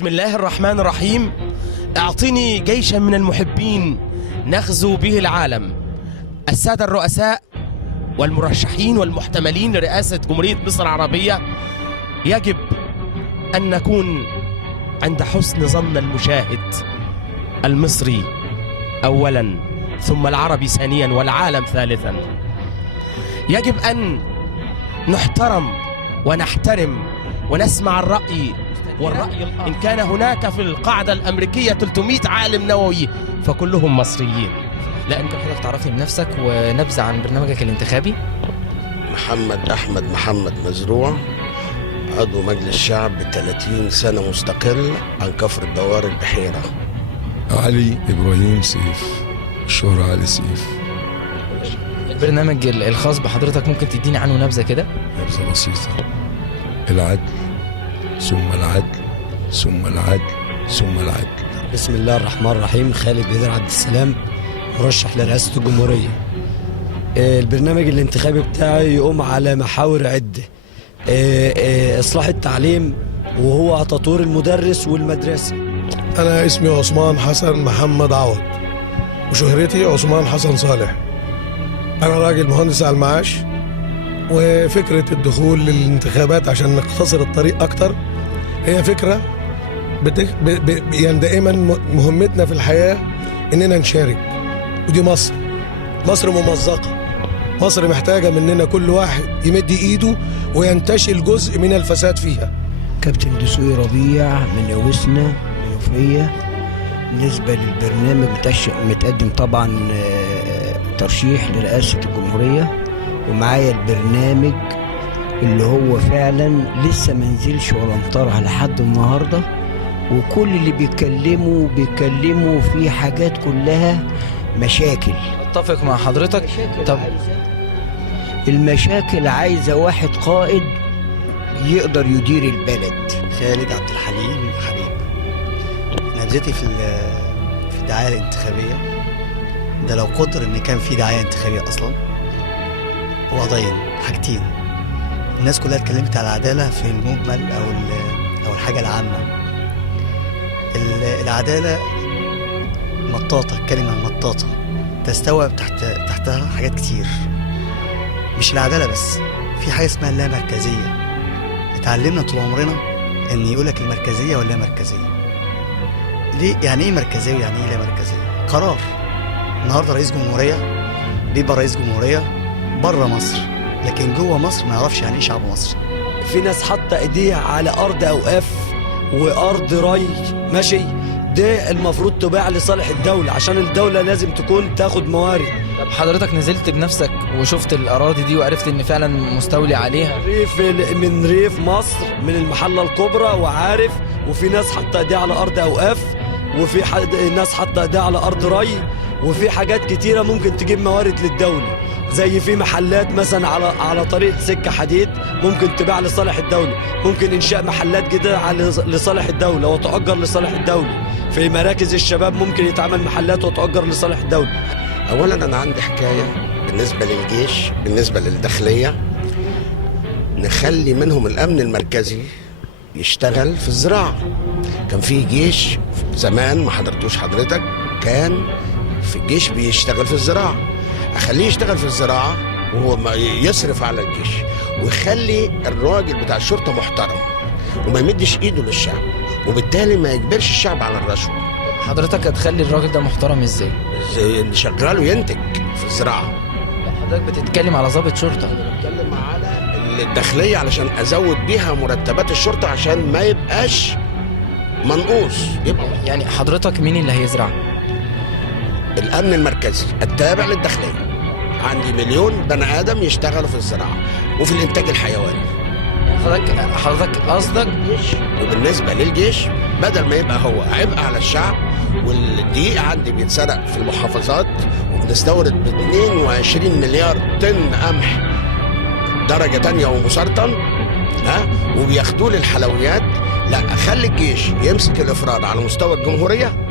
بسم الله الرحمن الرحيم. اعطني جيشا من المحبين نغزو به العالم. السادة الرؤساء والمرشحين والمحتملين لرئاسة جمهورية مصر العربية، يجب أن نكون عند حسن ظن المشاهد المصري أولا، ثم العربي ثانيا، والعالم ثالثا. يجب أن نحترم ونحترم ونسمع الرأي، والرأي إن كان هناك في القاعدة الأمريكية 300 عالم نووي فكلهم مصريين. لا، انت حضرتك تعرفني بنفسك ونبذة عن برنامجك الانتخابي. محمد أحمد محمد مزروع، عضو مجلس الشعب 30 سنة مستقل عن كفر الدوار البحيرة. علي إبراهيم سيف، الشهرة علي سيف. البرنامج الخاص بحضرتك ممكن تديني عنه نبذة كده؟ نبذة بسيطة: العدل ثم العدل ثم العدل ثم العدل. بسم الله الرحمن الرحيم. خالد بدر عبد السلام، مرشح لرئاسة الجمهورية. البرنامج الانتخابي بتاعي يقوم على محاور عدة: إصلاح التعليم، وهو تطوير المدرس والمدرسة. أنا اسمي عثمان حسن محمد عوض، وشهرتي عثمان حسن صالح. أنا راجل مهندس على المعاش، وفكرة الدخول للانتخابات عشان نختصر الطريق أكتر هي فكرة يعني دائما مهمتنا في الحياة إننا نشارك. ودي مصر ممزقة، مصر محتاجة مننا كل واحد يمد إيده وينتشل جزء من الفساد فيها. كابتن دسوقي ربيع من أوسنا منوفية. بالنسبة للبرنامج متقدم طبعا ترشيح لرئاسة الجمهورية، ومعايا البرنامج اللي هو فعلا لسه منزلش ولا انطرح لحد النهاردة، وكل اللي بيتكلموا في حاجات كلها مشاكل. اتفق مع حضرتك. طب المشاكل عايزة واحد قائد يقدر يدير البلد. خالد عبد الحليم حبيب. نبذتي في الدعاية الانتخابية، ده لو قدر ان كان في دعاية انتخابية اصلا، وضعين حاجتين. الناس كلها اتكلمت على العدالة في المجمل او الحاجة العامة. العدالة مطاطة، كلمة مطاطة تستوعب تحتها حاجات كتير. مش العدالة بس، في حاجة اسمها اللامركزية. اتعلمنا طول عمرنا ان يقولك المركزية ولا مركزية. ليه؟ يعني ايه مركزية ويعني ايه لامركزية؟ قرار. النهارده رئيس جمهورية بيبقى رئيس جمهورية بره مصر، لكن جوه مصر ما يعرفش يعني ايه شعب مصر. في ناس حاطة ايديها على أرض أوقاف وأرض ري، ماشي، ده المفروض تباع لصالح الدولة، عشان الدولة لازم تكون تاخد موارد. طب حضرتك نزلت بنفسك وشفت الأراضي دي وعرفت إن فعلا مستولي عليها؟ من ريف مصر، من المحلة الكبرى، وعارف. وفي ناس حاطة ايديها على أرض أوقاف، وفي ناس حاطة ايديها على أرض ري، وفي حاجات كتيرة ممكن تجيب موارد للدولة. زي في محلات مثلا على طريق سكة حديد ممكن تباع لصالح الدولة، ممكن إنشاء محلات جديدة لصالح الدولة وتؤجر لصالح الدولة. في مراكز الشباب ممكن يتعمل محلات وتؤجر لصالح الدولة. أولا أنا عندي حكاية بالنسبة للجيش، بالنسبة للداخلية، نخلي منهم الأمن المركزي يشتغل في الزراعة. كان في جيش زمان ما حضرتوش حضرتك، كان في الجيش بيشتغل في الزراعة. أخليه يشتغل في الزراعة وهو يصرف على الجيش، ويخلي الراجل بتاع الشرطة محترم وما يمدش إيده للشعب، وبالتالي ما يجبرش الشعب على الرشوة. حضرتك هتخلي الراجل ده محترم ازاي؟ زي اللي شغاله ينتج في الزراعة. حضرتك بتتكلم على ضابط شرطة. بتكلم على الداخلية علشان أزود بيها مرتبات الشرطة عشان ما يبقاش منقوص. يعني حضرتك مين اللي هيزرع؟ الأمن المركزي التابع للداخلية. عندي 1,000,000 بني آدم يشتغلوا في الزراعة وفي الإنتاج الحيواني. حضرتك قصدك وبالنسبة للجيش، بدل ما يبقى هو عبء على الشعب، والدقيق عندي بيتسرق في المحافظات، وبنستورد ب 22 مليار طن قمح درجة تانية ومسرطن، وبياخدوه للحلويات. لا، أخلي الجيش يمسك الإفراد على مستوى الجمهورية،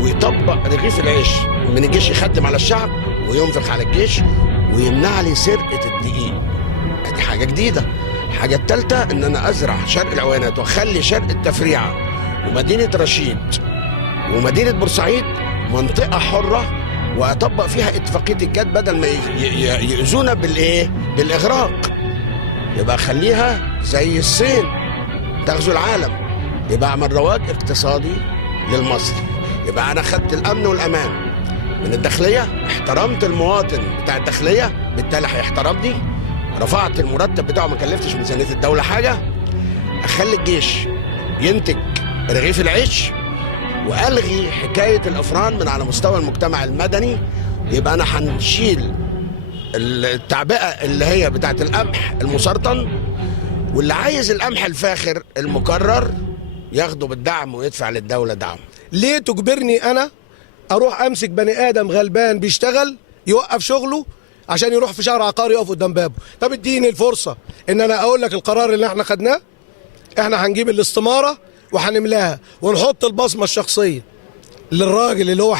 ويطبق رغيف العيش من الجيش، يخدم على الشعب وينفق على الجيش، ويمنع لي سرقة الدقيق. دي حاجة جديدة. الحاجة الثالثة ان انا ازرع شرق العوينات واخلي شرق التفريعة ومدينة رشيد ومدينة بورسعيد منطقة حرة، وأطبق فيها اتفاقية الجد بدل ما يؤذونا بالإيه؟ بالإغراق. يبقى خليها زي الصين تغزو العالم، يبقى أعمل رواج اقتصادي للمصري. يبقى أنا خدت الأمن والأمان من الداخلية، احترمت المواطن بتاع الداخلية بالتالي هيحترمني، رفعت المرتب بتاعه ما كلفتش ميزانية الدولة حاجة، أخلي الجيش ينتج رغيف العيش، وألغي حكاية الأفران من على مستوى المجتمع المدني. يبقى أنا هنشيل التعبئة اللي هي بتاعت القمح المسرطن، واللي عايز القمح الفاخر المكرر ياخده بالدعم ويدفع للدولة دعم. ليه تجبرني انا اروح امسك بني ادم غلبان بيشتغل يوقف شغله عشان يروح في شهر عقاري يقف قدام بابه؟ طب اديني الفرصه ان انا اقول لك القرار اللي احنا خدناه. احنا هنجيب الاستماره وهنملاها ونحط البصمه الشخصيه للراجل اللي هو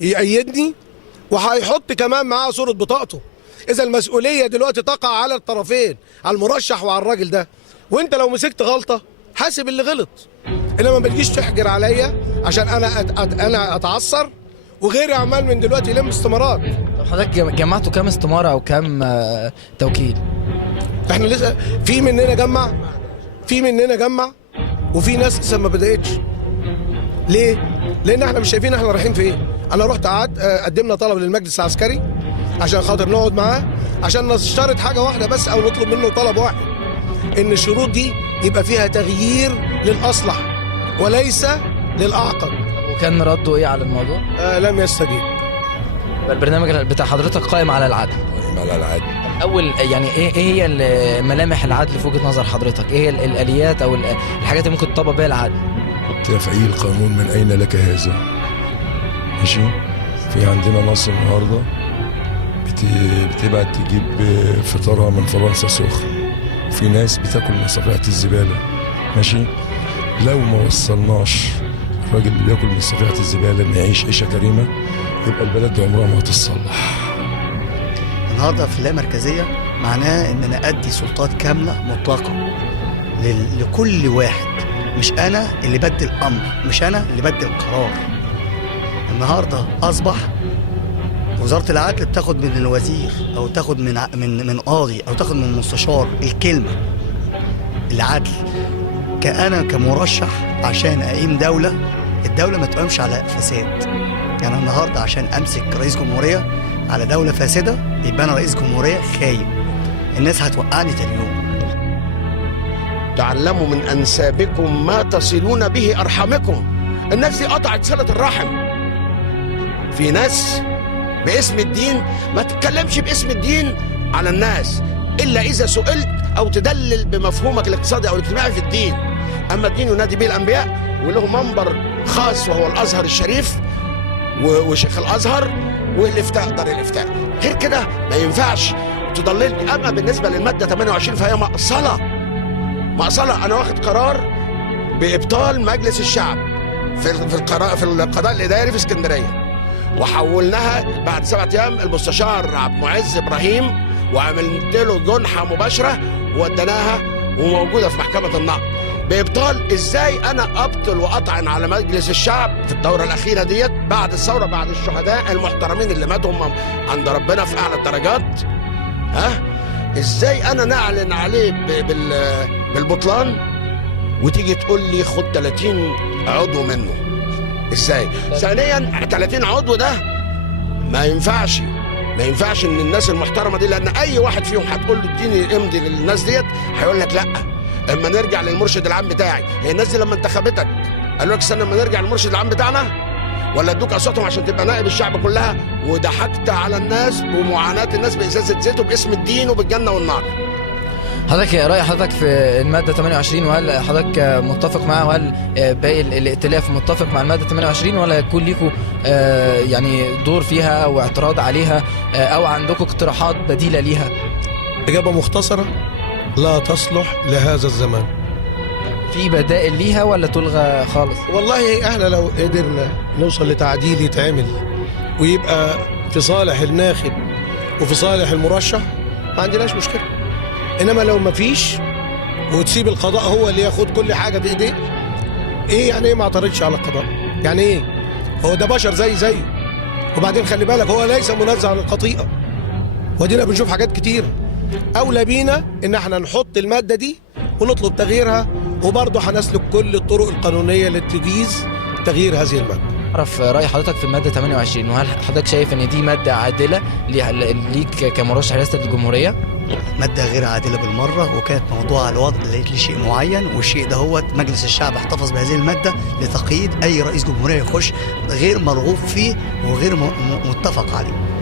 يأيدني، وهيحط كمان معاه صوره بطاقته. اذا المسؤوليه دلوقتي تقع على الطرفين، على المرشح وعلى الراجل ده. وانت لو مسكت غلطه حاسب اللي غلط، انما ما تجيش تحجر عليا عشان انا اتعثر وغيري عمال من دلوقتي يلم استمارات. طب حضرتك جمعتوا كام استماره او كام توكيل؟ احنا لسه في مننا جمع وفي ناس لسه ما بدأتش. ليه؟ لان احنا مش شايفين احنا رايحين فين. انا رحت قدمنا طلب للمجلس العسكري عشان خاطر نقعد معاه، عشان نشترط حاجه واحده بس او نطلب منه طلب واحد، ان الشروط دي يبقى فيها تغيير للاصلح وليس للاعقد. وكان رده ايه على الموضوع؟ لم يستجيب. البرنامج بتاع حضرتك قائم على العدل. قائم على العدل. اول يعني ايه هي ملامح العدل في وجهه نظر حضرتك؟ ايه هي الاليات او الحاجات اللي ممكن تطبق بيها العدل؟ تفعيل قانون من اين لك هذا. ماشي. في عندنا ناس النهارده بتبعت تجيب فطارها من فرنسا سخن، في ناس بتاكل من صفيحة الزبالة. ماشي. لو ما وصلناش الراجل اللي بياكل من صفيحة الزبالة انه يعيش عيشة كريمة، يبقى البلد دي عمرها ما هتتصلح. النهارده في اللامركزيه معناه ان انا ادي سلطات كامله مطلقه لكل واحد، مش انا اللي بدي الامر، مش انا اللي بدي القرار. النهارده اصبح وزاره العدل بتاخد من الوزير او تاخد من قاضي او تاخد من مستشار الكلمه. العدل كأنا كمرشح عشان اقيم الدوله ما تقومش على فساد. يعني النهارده عشان امسك رئيس جمهوريه على دوله فاسده يبقى انا رئيس جمهوريه خايب، الناس هتوقعني تاني يوم. تعلموا من انسابكم ما تصلون به ارحامكم. الناس دي قطعت صله الرحم. في ناس باسم الدين ما تتكلمش باسم الدين على الناس الا اذا سئلت او تدلل بمفهومك الاقتصادي او الاجتماعي في الدين. اما الدين ينادي به الانبياء وله منبر خاص وهو الازهر الشريف وشيخ الازهر والافتاء دار الافتاء. غير كده ما ينفعش تضللني. اما بالنسبه للماده 28 فهي مقصله. انا واخد قرار بابطال مجلس الشعب في القضاء الاداري في اسكندريه، وحولناها بعد 7 ايام المستشار عبد المعز ابراهيم وعملت له جنحه مباشره ووديناها وموجوده في محكمه النقض بابطال. ازاي انا ابطل واطعن على مجلس الشعب في الدوره الاخيره ديت بعد الثوره، بعد الشهداء المحترمين اللي ماتوا هم عند ربنا في اعلى الدرجات؟ ازاي انا نعلن عليه بالبطلان وتيجي تقول لي خد 30 عضو منه؟ ازاي؟ ثانيا 30 عضو ده ما ينفعش ان الناس المحترمه دي، لان اي واحد فيهم هتقول له اديني امضي للناس ديت هيقول لك لا. اما نرجع للمرشد العام بتاعي، هي الناس دي لما انتخبتك قالوا لك استنى اما نرجع للمرشد العام بتاعنا، ولا ادوك اصواتهم عشان تبقى نائب الشعب كلها وضحكت على الناس ومعاناه الناس بازازه زيت وباسم الدين وبالجنه والنار؟ حضرتك رأي حضرتك في المادة 28، وهل حضرتك متفق معها، وهل باقي الائتلاف متفق مع المادة 28، ولا يكون ليكم يعني دور فيها أو اعتراض عليها أو عندكم اقتراحات بديلة ليها؟ إجابة مختصرة: لا تصلح لهذا الزمان. في بدائل ليها ولا تلغى خالص؟ والله احنا لو قدرنا نوصل لتعديل يتعمل ويبقى في صالح الناخب وفي صالح المرشح ما عندناش مشكلة. انما لو ما فيش وتسيب القضاء هو اللي ياخد كل حاجة بايديه ايه يعني ايه ما اعترضش على القضاء؟ يعني ايه؟ هو ده بشر زيه. وبعدين خلي بالك هو ليس منزه عن الخطيئه. ودينا بنشوف حاجات كتير. اولى بينا ان احنا نحط الماده دي ونطلب تغييرها، وبرضه هنسلك كل الطرق القانونيه اللي تجيز تغيير هذه الماده. اعرف راي حضرتك في الماده 28، وهل حضرتك شايف ان دي ماده عادله ليك كمرشح رئاسه الجمهوريه؟ مادة غير عادلة بالمرة، وكانت موضوعة لوضع لشيء معين، والشيء ده هو مجلس الشعب احتفظ بهذه المادة لتقييد أي رئيس جمهورية يخش غير مرغوب فيه وغير متفق عليه.